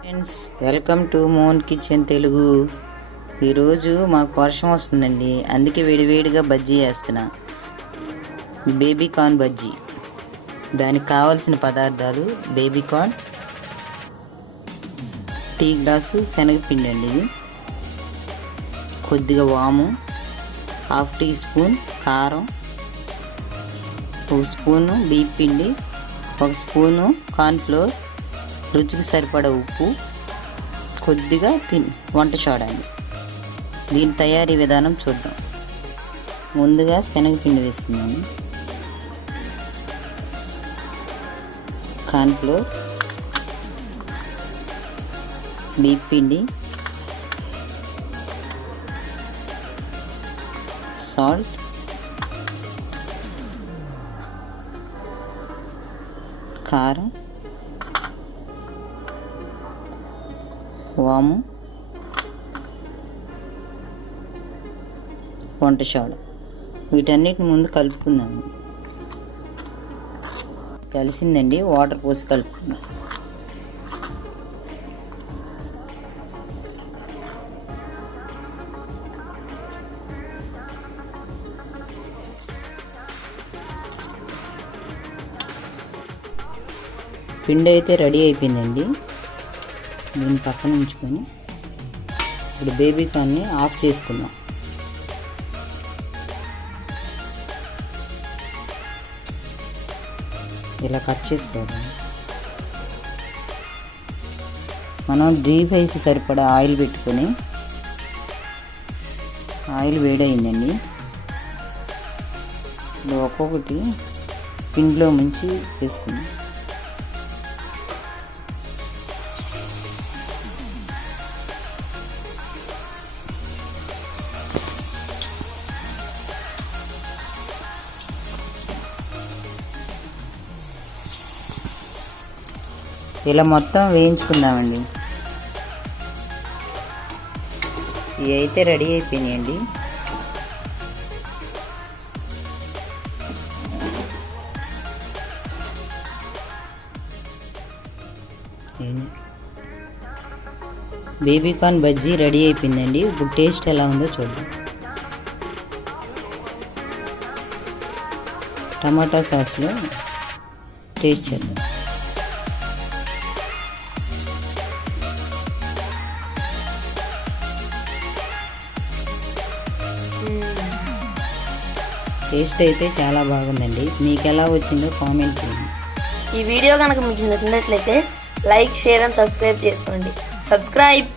Friends, welcome to Mon kitchen Telugu. ఈరోజు మాకు వర్షం వస్తుందండి, అందుకే వేడివేడిగా బజ్జీ వేస్తున్నా. Baby corn bajji. దానికి కావాల్సిన పదార్థాలు: బేబీ కార్న్, టీ గ్లాసు శనగపిండి అండి, ఇది కొద్దిగా వాము, హాఫ్ టీ స్పూన్ కారం, 1 స్పూను బియ్యం పిండి, 1 స్పూను కార్న్ఫ్లోర్, రుచికి సరిపడా ఉప్పు, కొద్దిగా వంట సోడా అండి. దీని తయారీ విధానం చూద్దాం. ముందుగా శనగపిండి వేసుకున్నాను, కార్న్ఫ్లోర్, బియ్యం పిండి, సాల్ట్, కారం, వాము, వంట సోడా. వీటన్నిటిని ముందు కలుపుకున్నాను. కలిసిందండి, వాటర్ పోసి కలుపుకున్నాను. పిండి అయితే రెడీ అయిపోయిందండి. దీన్ని పక్కన ఉంచుకొని ఇప్పుడు బేబీ కార్న్ని ఆఫ్ చేసుకుందాం. ఇలా కట్ చేసుకోవాలి. మనం డీప్ ఫ్రైకి సరిపడా ఆయిల్ పెట్టుకొని, ఆయిల్ వేడైందండి. ఇప్పుడు ఒక్కొక్కటి పిండిలో ముంచి వేసుకుందాం. ఇలా మొత్తం వేయించుకుందామండి. ఇవి అయితే రెడీ అయిపోయినాయండి. బేబీ కార్న్ బజ్జీ రెడీ అయిపోయిందండి. ఇప్పుడు టేస్ట్ ఎలా ఉందో చూద్దాం. టమాటా సాస్లో టేస్ట్ చేద్దాం. టేస్ట్ అయితే చాలా బాగుందండి. మీకు ఎలా వచ్చిందో కామెంట్ చేయండి. ఈ వీడియో కనుక మీకు నచ్చినట్లయితే లైక్, షేర్ అండ్ సబ్స్క్రైబ్ చేసుకోండి. సబ్స్క్రైబ్.